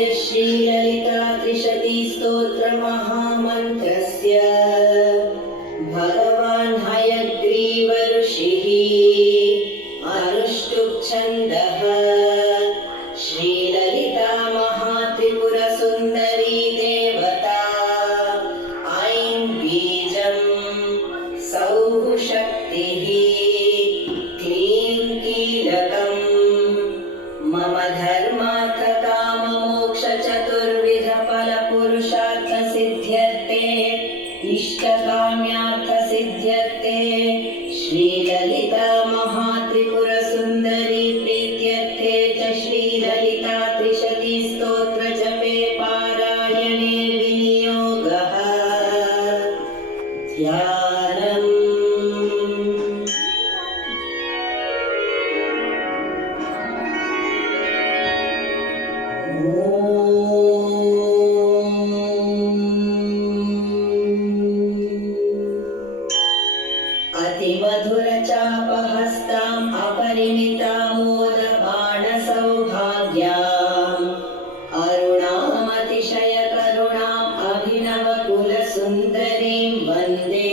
श्रीललितात्रिशतीस्तोत्रमहामन्त्रस्य भगवान् हयग्रीव ऋषिः अनुष्टुप् छन्दः श्रीललिता महात्रिपुरसुन्दरी देवता ऐं बीजं सौः शक्तिः क्लीं कीलकम् मम धर्मार्थकाममोक्षचतुर्विधफलपुरुषार्थसिद्ध्यर्थे इष्टकाम्यार्थसिद्ध्यर्थे श्रीललिता महात्रिपुरसुन्दरी प्रीत्यर्थे च श्रीललिता त्रिशतीस्तोत्रजपे पारायणे विनियोगः ध्यानम् अतिमधुरचापहस्ताम् अपरिमितामोदबाणसौभाग्याम् अरुणामतिशयकरुणाम् अभिनवकुलसुन्दरीं वन्दे।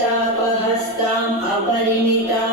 अतिमधुरचापहस्ताम् अपरिमिता